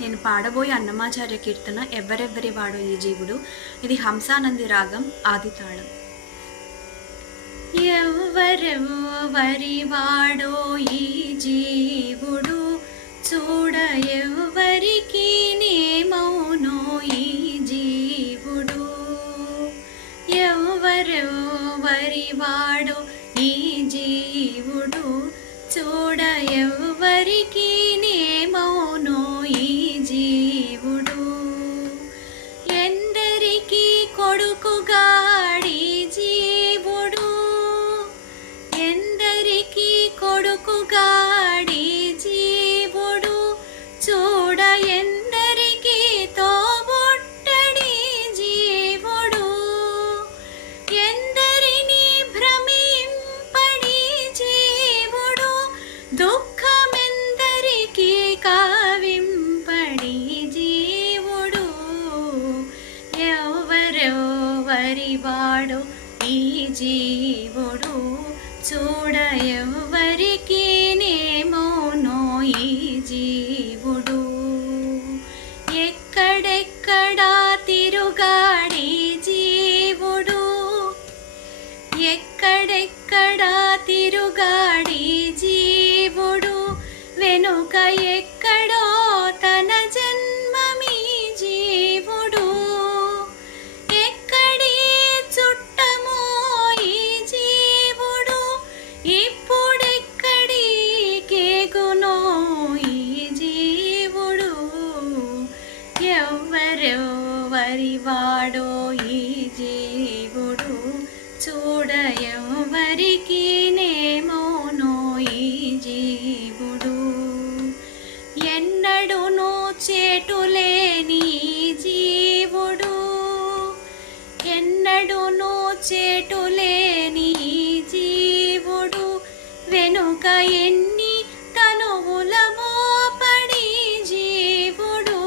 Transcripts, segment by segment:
నేను పాడబోయే అన్నమాచార్య కీర్తన ఎవరెవ్వరి వాడో ఈ జీవుడు. ఇది హంసానంది రాగం ఆది తాళం. ఎవ్వరెవ్వరి వాడో ఈ జీవుడు, చూడ ఎవ్వరికి నేమౌనో ఈ జీవుడు. ఎవ్వరెవ్వరి వాడో ఈ జీవుడు, చూడ ఎవ్వరికి నేమౌనో ఈ జీవుడు. ఎందరికి కొడుకుగాడి జీవుడు, ఎందరికి కొడుకుగాడి జీవుడు, చూడ ఎందరికి తోబుట్టడి జీవుడు. ఎందరిని భ్రమింపడి జీవుడు, దుఃఖమెందరికి కావింపడి జీవుడు. ఎవరెవ్వరి వాడు ఈ జీవుడు, చూడ ఎవ్వరికి నేమౌనో ఈ జీవుడు. ఎక్కడెక్కడా తిరుగాడి జీవుడు, ఎక్కడెక్కడా తిరుగాడి జీవుడు, వెనుక ఎక్కడో తన జన్మమీ జీవుడు. ఎక్కడి చుట్టమో ఈ జీవుడు, ఇప్పుడెక్కడికేగునో ఈ జీవుడు. ఎవ్వరెవ్వరి వాడో ఈ జీవుడు, చూడ ఎవ్వరికి నేమౌనో ఈ జీవుడు. ఎన్నడును చేటులేని జీవుడు, ఎన్నడును చేటులేని జీవుడు, వెనుక ఎన్ని తనువులవో పడి జీవుడు.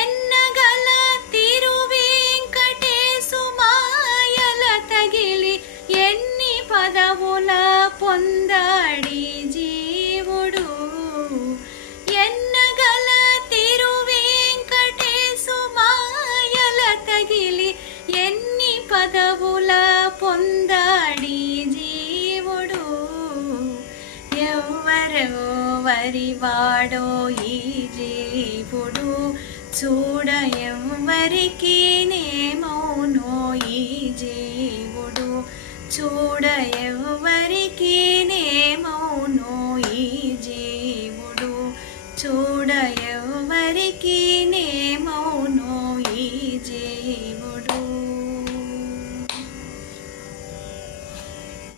ఎన్నగల తిరువేంకటేశు మాయల తగిలి ఎన్ని పదవుల పొందాడి జీవుడు. ఎన్నగల తిరువేంకటేశు మాయల తగిలి ఎన్ని పదవుల పొందాడి జీవుడు. ఎవ్వరెవ్వరి వాడో ఈ జీవుడు, చూడ ఎవ్వరికి నేమౌనో ఈ జీవుడు. చూడ ఎవ్వరికి నేమౌనో ఈ జీవుడు. చూడ ఎవ్వరికి